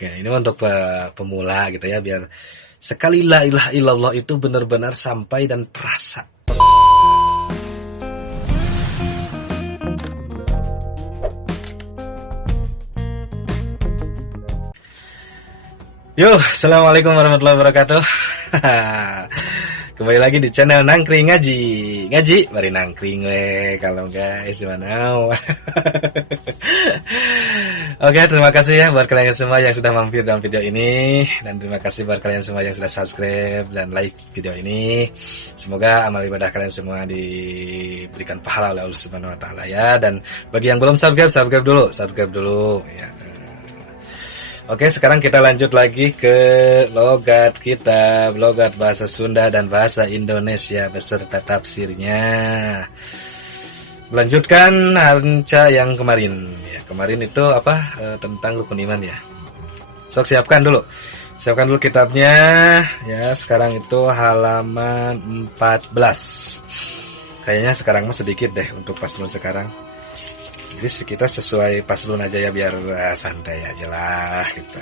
Ya, ini untuk pemula gitu ya, biar sekali la ilaha illallah itu benar-benar sampai dan terasa. Yo, assalamualaikum warahmatullahi wabarakatuh. Kembali lagi di channel Nangkring Ngaji bari nangkring we kalau guys gimana. Oke, terima kasih ya buat kalian semua yang sudah mampir dalam video ini, dan terima kasih buat kalian semua yang sudah subscribe dan like video ini. Semoga amal ibadah kalian semua diberikan pahala oleh Allah Subhanahu wa taala ya. Dan bagi yang belum subscribe dulu ya. Oke, sekarang kita lanjut lagi ke logat kita, logat bahasa Sunda dan bahasa Indonesia beserta tafsirnya. Lanjutkan hanca yang kemarin. Ya, kemarin itu apa? Tentang rukun iman ya. Sok siapkan dulu kitabnya. Ya, sekarang itu halaman 14. Kayaknya sekarang mah sedikit deh untuk paslon sekarang. Jadi kita sesuai paslon aja ya, biar santai aja lah kita.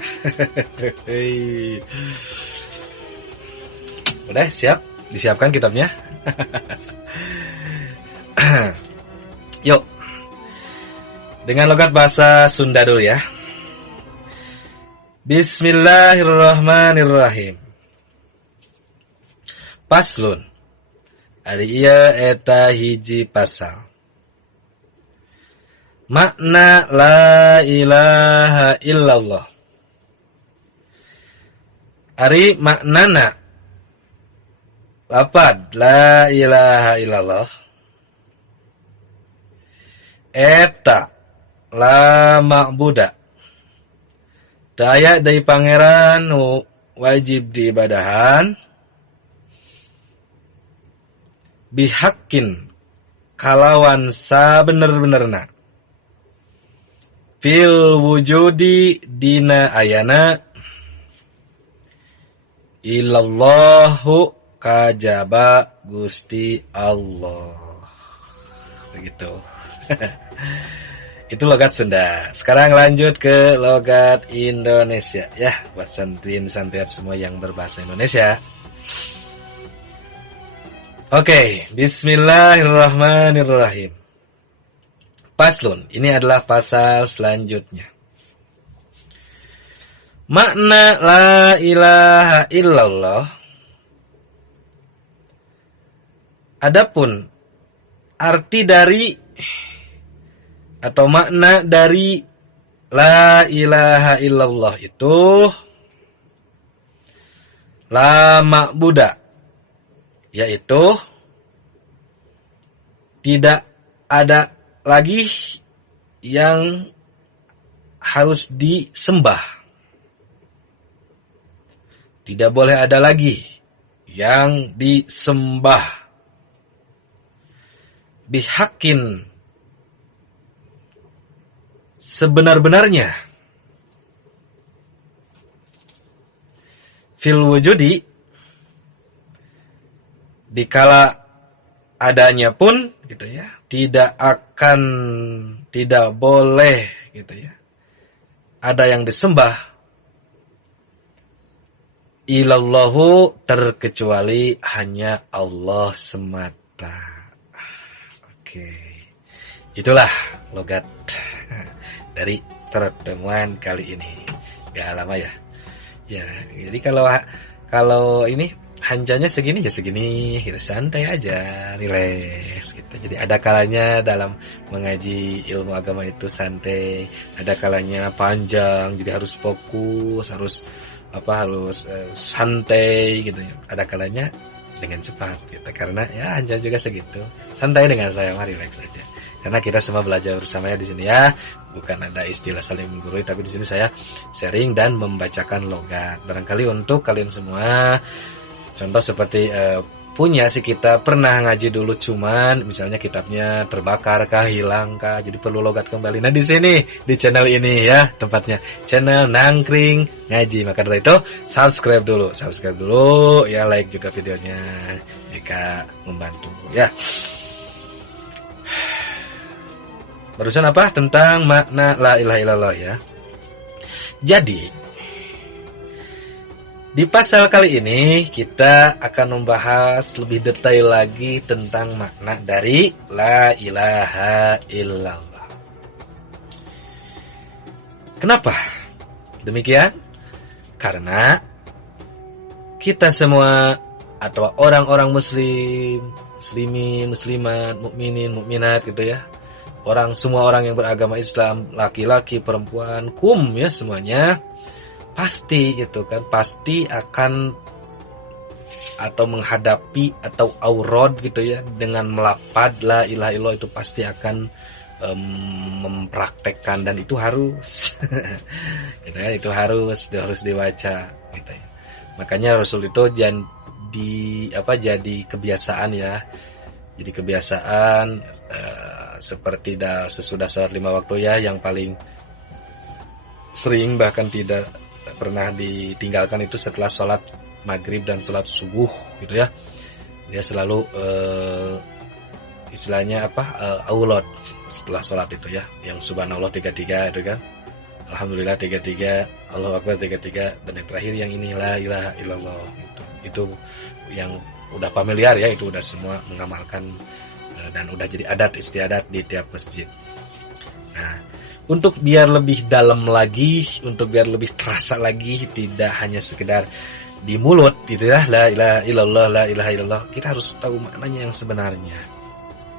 Udah siap? Disiapkan kitabnya? Yuk. Dengan logat bahasa Sunda dulu ya. Bismillahirrahmanirrahim. Paslun. Ari ieu eta hiji pasal. Makna la ilaha illallah. Ari maknana lapad la ilaha illallah eta la ma'buda daya dari pangeran nu wajib diibadahan bihakin kalawan sabener-benerna fil wujudi dina ayana illallahu kajaba Gusti Allah. Segitu. Itu logat Sunda. Sekarang lanjut ke logat Indonesia ya, buat santriin-santriat semua yang berbahasa Indonesia. Oke, bismillahirrahmanirrahim. Paslun, ini adalah pasal selanjutnya. Makna la ilaha illallah. Adapun arti dari atau makna dari la ilaha illallah itu la ma'buda, yaitu tidak ada lagi yang harus disembah. Tidak boleh ada lagi yang disembah. Bihakin sebenar-benarnya. Fil wujudi dikala adanya pun gitu ya, tidak boleh gitu ya, ada yang disembah ilallahu terkecuali hanya Allah semata. Oke. Itulah logat dari pertemuan kali ini. Gak lama ya. Ya, jadi kalau ini hancanya segini ya segini, kita santai aja, relax gitu. Jadi ada kalanya dalam mengaji ilmu agama itu santai, ada kalanya panjang, jadi harus fokus, harus santai gitu ya. Ada kalanya dengan cepat gitu, karena ya hancanya juga segitu. Santai dengan saya mah, relax aja. Karena kita semua belajar bersamanya di sini ya. Bukan ada istilah saling menggurui, tapi di sini saya sharing dan membacakan logat. Barangkali untuk kalian semua, contoh seperti punya si kita pernah ngaji dulu, cuman misalnya kitabnya terbakar kah, hilang kah, jadi perlu logat kembali. Nah di sini, di channel ini ya tempatnya, channel Nangkring Ngaji. Maka dari itu subscribe dulu ya, like juga videonya jika membantu ya. Barusan apa? Tentang makna la ilaha illallah ya. Jadi Di pasal kali ini kita akan membahas lebih detail lagi tentang makna dari la ilaha illallah. Kenapa demikian? Karena kita semua atau orang-orang muslim, muslimin, muslimat, mukminin, mukminat gitu ya. Semua orang yang beragama Islam, laki-laki, perempuan, ya semuanya pasti itu kan, pasti akan atau menghadapi atau aurad gitu ya dengan melapad la ilaha illallah, itu pasti akan mempraktekkan, dan itu harus gitu kan, itu harus dibaca gitu ya. Makanya Rasul itu jadi kebiasaan ya. Jadi kebiasaan seperti sesudah sholat 5 waktu ya, yang paling sering bahkan tidak pernah ditinggalkan itu setelah sholat maghrib dan sholat subuh gitu ya. Dia selalu istilahnya aulad setelah sholat itu ya, yang subhanallah 33 itu kan, alhamdulillah 33, Allahu akbar 33, dan yang terakhir yang ini la ilaha illallah gitu. Itu yang udah familiar ya, itu udah semua mengamalkan dan udah jadi adat istiadat di tiap masjid. Nah, untuk biar lebih dalam lagi, untuk biar lebih terasa lagi, tidak hanya sekedar di mulut gitu ya, la ilaha illallah, la ilaha illallah, kita harus tahu maknanya yang sebenarnya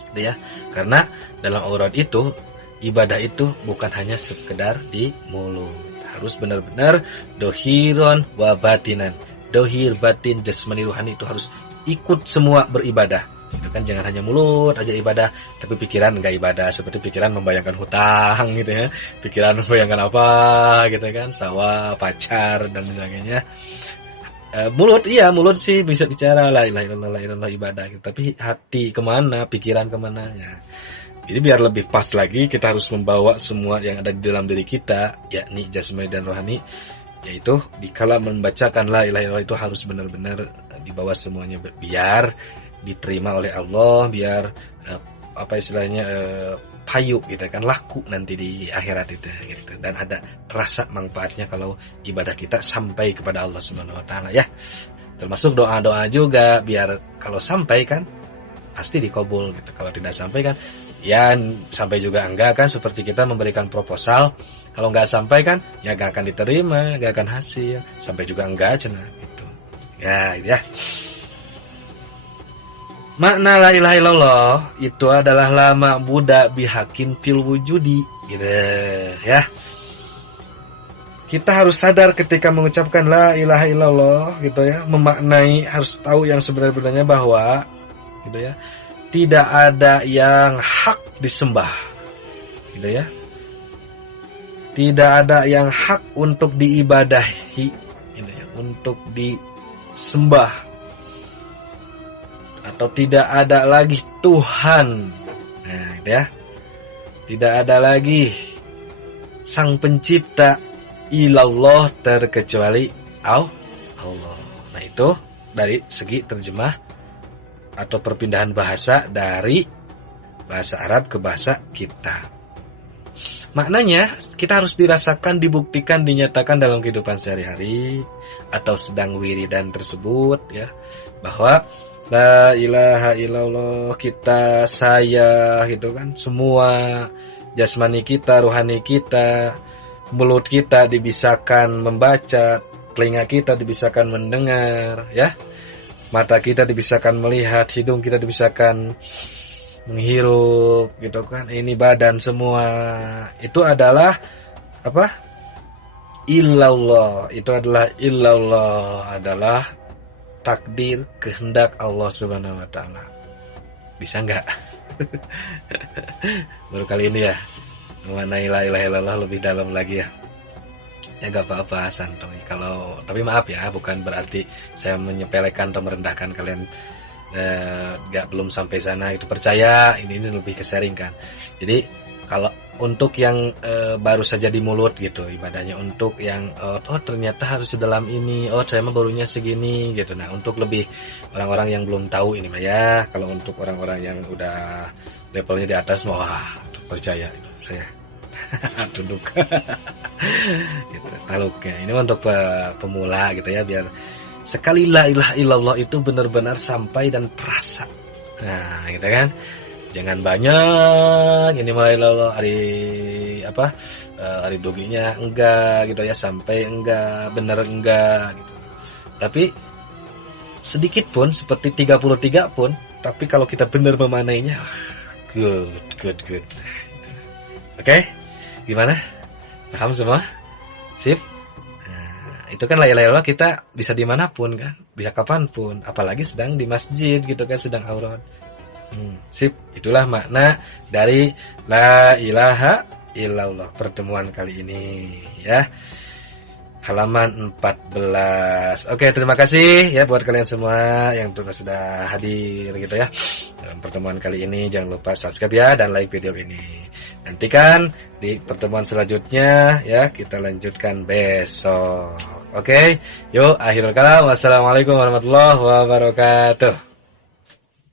gitu ya. Karena dalam aurat itu, ibadah itu bukan hanya sekedar di mulut, harus benar-benar dohiron wa batinan. Dohir, batin, jasmani, ruhani itu harus ikut semua beribadah. Itu kan, jangan hanya mulut aja ibadah, tapi pikiran enggak ibadah, seperti pikiran membayangkan hutang gitu ya, pikiran membayangkan apa gitu kan, sawah, pacar dan sebagainya. Mulut sih bisa bicara la ilaha illallah, la ilaha ibadah gitu, tapi hati kemana, pikiran kemana ya. Jadi biar lebih pas lagi, kita harus membawa semua yang ada di dalam diri kita, yakni jasmani dan rohani, yaitu dikala membacakan la ilaha illallah itu harus benar-benar dibawa semuanya, biar diterima oleh Allah, biar payu gitu kan, laku nanti di akhirat itu gitu, dan ada terasa manfaatnya kalau ibadah kita sampai kepada Allah Subhanahu wa taala ya. Termasuk doa-doa juga, biar kalau sampai kan pasti dikabul gitu. Kalau tidak sampai kan ya sampai juga enggak kan, seperti kita memberikan proposal, kalau enggak sampai kan ya enggak akan diterima, enggak akan hasil, sampai juga enggak cenah gitu. Ya, gitu ya. Makna la ilaha illallah itu adalah la ma'buda bihakin fil wujudi gitu ya. Kita harus sadar ketika mengucapkan la ilaha illallah gitu ya, memaknai, harus tahu yang sebenarnya bahwa gitu ya, tidak ada yang hak disembah gitu ya. Tidak ada yang hak untuk diibadahi gitu ya, untuk disembah, atau tidak ada lagi Tuhan. Nah, gitu ya. Tidak ada lagi sang pencipta ilallah terkecuali Allah. Nah, itu dari segi terjemah atau perpindahan bahasa dari bahasa Arab ke bahasa kita. Maknanya kita harus dirasakan, dibuktikan, dinyatakan dalam kehidupan sehari-hari atau sedang wiridan tersebut ya, bahwa la ilaha illallah kita, saya gitu kan, semua jasmani kita, rohani kita, mulut kita dibisakan membaca, telinga kita dibisakan mendengar ya, mata kita dibisakan melihat, hidung kita dibisakan menghirup gitu kan, ini badan semua itu adalah illallah, itu adalah takdir, kehendak Allah Subhanahu wa taala. Bisa enggak? Baru kali ini ya mengenai la ilaha illallah lebih dalam lagi ya. Ya enggak apa-apa santuy. Tapi maaf ya, bukan berarti saya menyepelekan atau merendahkan kalian. Belum sampai sana itu, percaya ini lebih ke sharing kan. Jadi kalau untuk yang baru saja di mulut gitu ibadahnya, untuk yang ternyata harus sedalam ini, saya mah barunya segini gitu. Nah, untuk lebih orang-orang yang belum tahu ini mah ya, kalau untuk orang-orang yang udah levelnya di atas mah percaya itu saya Tunduk. Gitu, taluknya. Ini untuk pemula gitu ya, biar sekali la ilaha illallah itu benar-benar sampai dan terasa. Nah, gitu kan. Jangan banyak ini mulai ilallah hari apa? Hari doginya enggak gitu ya, sampai enggak, benar enggak gitu. Tapi sedikit pun seperti 33 pun, tapi kalau kita benar memanainya, good. Oke? Gimana? Paham semua? Sip? Nah, itu kan la ilaha illallah kita bisa dimanapun kan, bisa kapanpun, apalagi sedang di masjid gitu kan, sedang aurat. Sip, itulah makna dari la ilaha illallah pertemuan kali ini ya. Halaman 14. Oke, terima kasih ya buat kalian semua yang sudah hadir gitu ya. Dalam pertemuan kali ini jangan lupa subscribe ya dan like video ini. Nantikan di pertemuan selanjutnya ya, kita lanjutkan besok. Oke, yuk akhirul kalam. Wassalamualaikum warahmatullahi wabarakatuh.